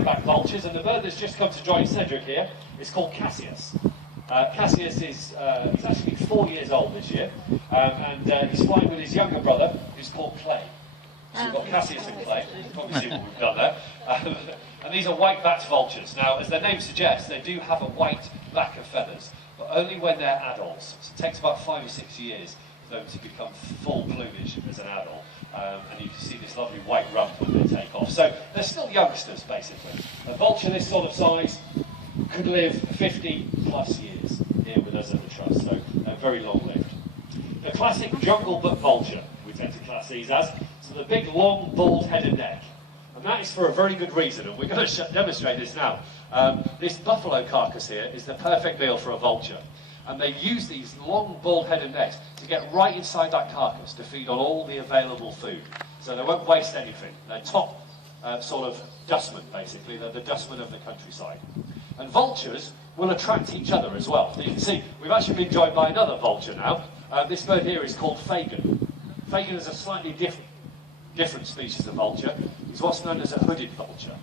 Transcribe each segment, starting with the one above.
white-backed vultures, and the bird that's just come to join Cedric here is called Cassius. Cassius is he's actually 4 years old this year, and he's flying with his younger brother, who's called Clay. So we've got Cassius and Clay. You can probably see what we've done there. And these are white-backed vultures. Now, as their name suggests, they do have a white back of feathers, but only when they're adults. So it takes about 5 or 6 years for them to become full plumage as an adult. And you can see this lovely white rump when they take off. So they're still youngsters, basically. A vulture this sort of size could live 50 plus years here with us at the Trust, so they're very long-lived. The classic jungle book vulture, we tend to class these as, so the big, long, bald-headed neck. And that is for a very good reason, and we're going to demonstrate this now. This buffalo carcass here is the perfect meal for a vulture. And they use these long, bald-headed necks to get right inside that carcass to feed on all the available food. So they won't waste anything. They're top sort of dustmen, basically. They're the dustmen of the countryside. And vultures will attract each other as well. So you can see, we've actually been joined by another vulture now. This bird here is called Fagin. Fagin is a slightly different species of vulture. He's what's known as a hooded vulture.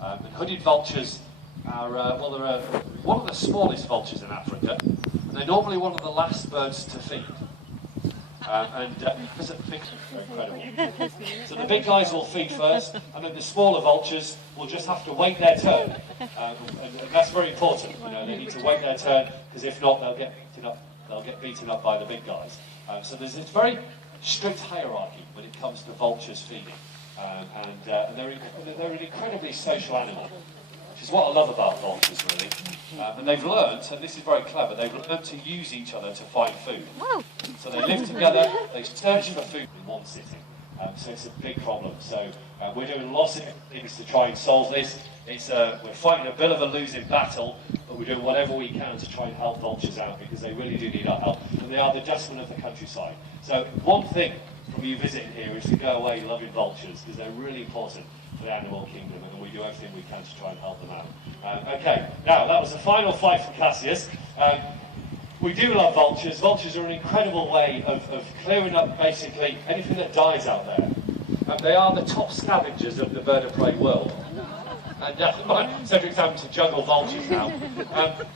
And hooded vultures are, well, they're one of the smallest vultures in Africa, and they're normally one of the last birds to feed. Because the big, incredible. So the big guys will feed first, and then the smaller vultures will just have to wait their turn. And that's very important. You know, they need to wait their turn, because if not, they'll get beaten up. They'll get beaten up by the big guys. So there's this very strict hierarchy when it comes to vultures feeding, and they're an incredibly social animal, which is what I love about vultures, really. And they've learned, and this is very clever, they've learned to use each other to find food. So they live together, they search for food in one sitting. So it's a big problem. So we're doing lots of things to try and solve this. We're fighting a bit of a losing battle, but we're doing whatever we can to try and help vultures out, because they really do need our help. And they are the dustmen of the countryside. So one thing from you visiting here is to go away loving vultures, because they're really important for the animal kingdom, and we do everything we can to try and help them out. Okay, now that was the final flight from Cassius. We do love vultures. Vultures are an incredible way of clearing up basically anything that dies out there. They are the top scavengers of the bird of prey world. And Cedric's having to juggle vultures now.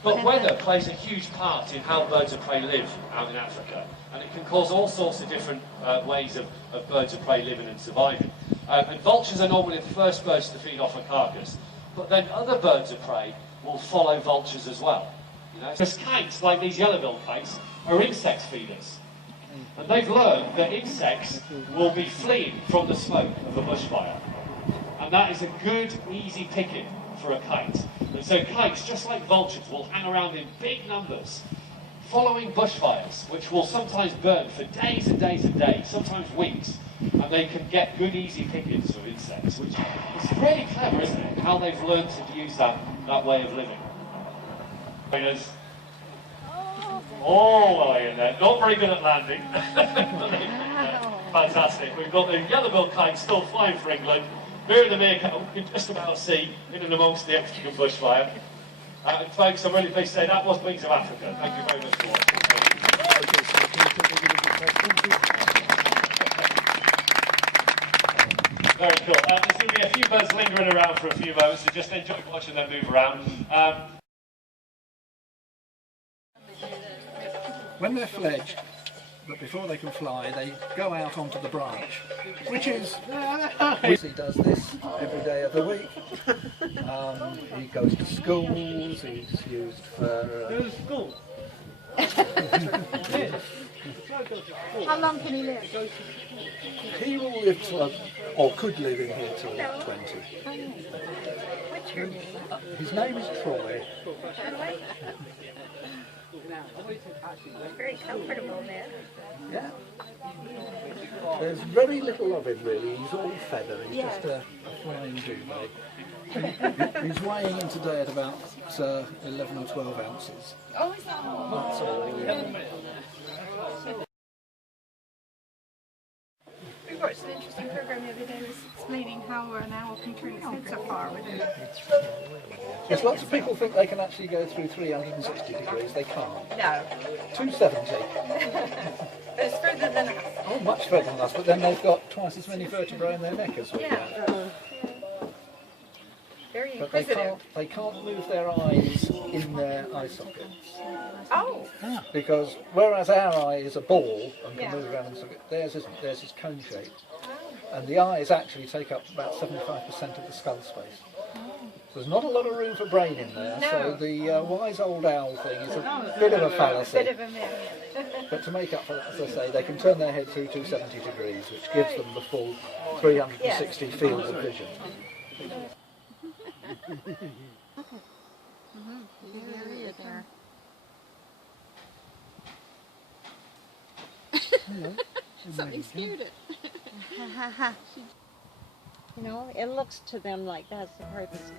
But weather plays a huge part in how birds of prey live out in Africa. And it can cause all sorts of different ways of birds of prey living and surviving. And vultures are normally the first birds to feed off a carcass. But then other birds of prey will follow vultures as well. You know? Because kites, like these yellow-billed kites, are insect feeders. And they've learned that insects will be fleeing from the smoke of a bushfire. And that is a good, easy picking for a kite. And so kites, just like vultures, will hang around in big numbers, following bushfires, which will sometimes burn for days and days and days, sometimes weeks. And they can get good, easy pickings of insects, which is really clever, isn't it? How they've learned to use that way of living. All the way in there. Not very good at landing. Fantastic. We've got the yellow-billed kite still flying for England. Here in the meerkat, we can just about see in and amongst the African bushfire. And folks, I'm really pleased to say that was Wings of Africa. Thank you very much for watching. Very cool. There's going to be a few birds lingering around for a few moments, so just enjoy watching them move around. When they're fledged, but before they can fly, they go out onto the branch, which is... He does this every day of the week. He goes to schools, he's used for... school? How long can he live? He will live till, or could live in here till 20. What's your name? His name is Troy. Very comfortable there. Yeah. There's very little of him really. He's all feather. He's just a flying duvet. He's weighing in today at about 11 or 12 ounces. Oh, is that all? That's all. We watched an interesting program the other day explaining how an owl can turn its head so far with it. Yes, lots of people think they can actually go through 360 degrees. They can't. No. 270. It's further than us. Oh, much further than us, but then they've got twice as many vertebrae in their neck as well. Yeah. Very but they can't move their eyes in their eye sockets. Oh. Because whereas our eye is a ball and can move around in the socket, theirs is cone shaped. And the eyes actually take up about 75% of the skull space. So there's not a lot of room for brain in there, so the wise old owl thing is a bit of a fallacy. But to make up for that, as I say, they can turn their head through 270 degrees, which gives them the full 360 field of vision. Something scared it. You know, it looks to them like that's the purpose.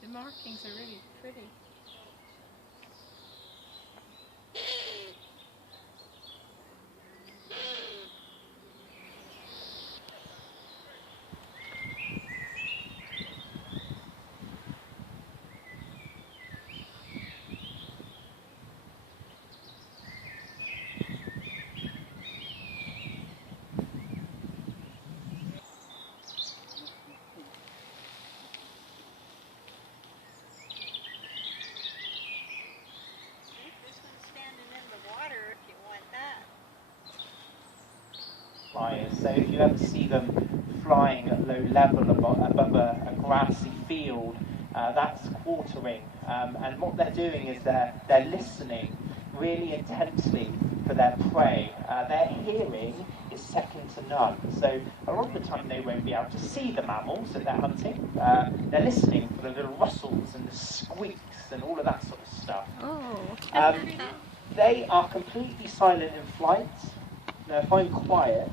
The markings are really pretty. Flyers. So if you ever see them flying at low level above a grassy field, that's quartering. And what they're doing is they're listening really intensely for their prey. Their hearing is second to none. So a lot of the time they won't be able to see the mammals that they're hunting. They're listening for the little rustles and the squeaks and all of that sort of stuff. They are completely silent in flight. Now, if I'm quiet,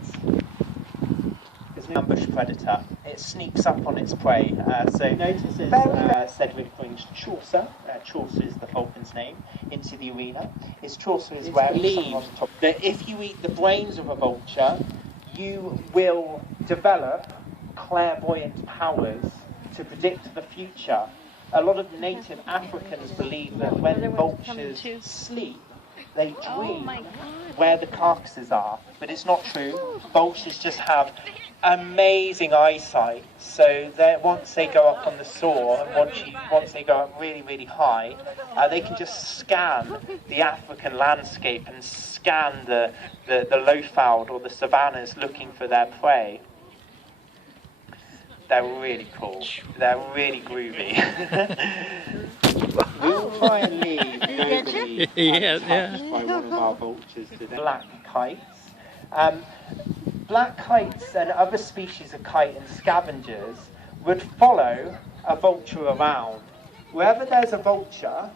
there's an ambush predator. It sneaks up on its prey. So notice as Cedric brings Chaucer, Chaucer is the falcon's name, into the arena. Chaucer is wearing something on the top. That if you eat the brains of a vulture, you will develop clairvoyant powers to predict the future. A lot of native Africans believe that when vultures sleep, they dream where the carcasses are, but it's not true. Vultures just have amazing eyesight, so that once they go up on the soar, and once they go up really, really high, they can just scan the African landscape and scan the lowfound or the savannas looking for their prey. They're really cool. They're really groovy. We'll try and leave nobody untouched by one of our vultures today. Black kites. Black kites and other species of kite and scavengers would follow a vulture around. Wherever there's a vulture,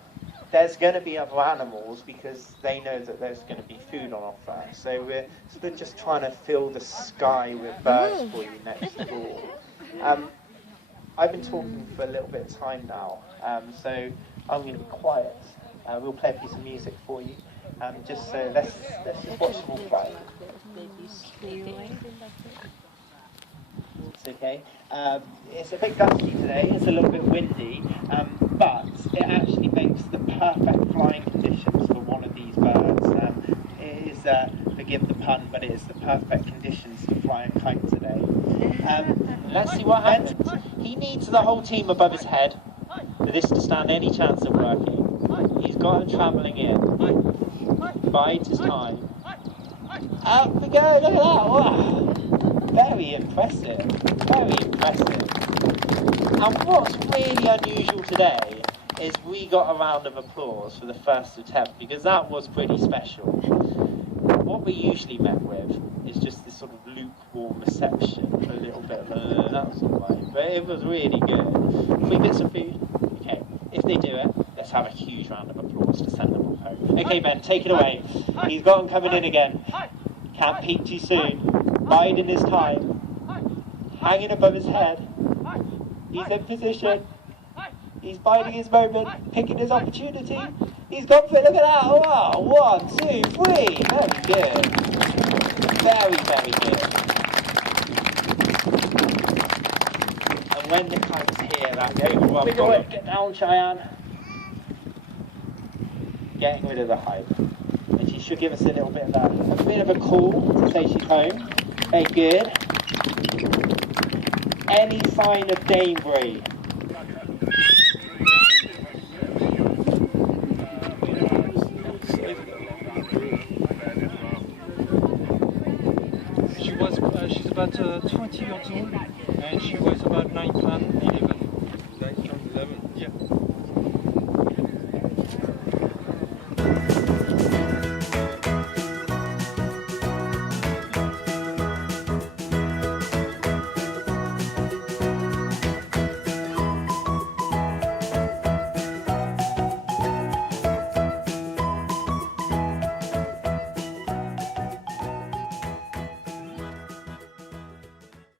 there's going to be other animals because they know that there's going to be food on offer. So we're sort of just trying to fill the sky with birds for you next door. I've been talking for a little bit of time now, so I'm going to be quiet. We'll play a piece of music for you, just so let's just watch them all fly. It's okay. It's a bit gusty today. It's a little bit windy, but it actually makes the perfect flying conditions for one of these birds. It is, forgive the pun, but it is the perfect conditions to fly a kite today. Let's see what happens. He needs the whole team above his head for this to stand any chance of working. He's got him travelling in. Bides his time. Up we go, look at that! Wow. Very impressive. Very impressive. And what's really unusual today is we got a round of applause for the first attempt, because that was pretty special. What we usually met with is just this sort of lukewarm reception, a little bit of that was alright, but it was really good. 3 bits of food? Okay, if they do it, let's have a huge round of applause to send them all home. Okay Ben, take it away. He's got him coming in again. Can't peek too soon. Biding his time. Hanging above his head. He's in position. He's biding his moment, picking his opportunity. He's gone for it, look at that. Wow, 1, 2, 3. Very good. Very, very good. And when the kite's here, that big rub on, get down, Cheyenne. Getting rid of the hype. And she should give us a little bit of a bit of a call to say she's home. Very good. Any sign of danger? She's about 20 years old, and she weighs about 9 pounds.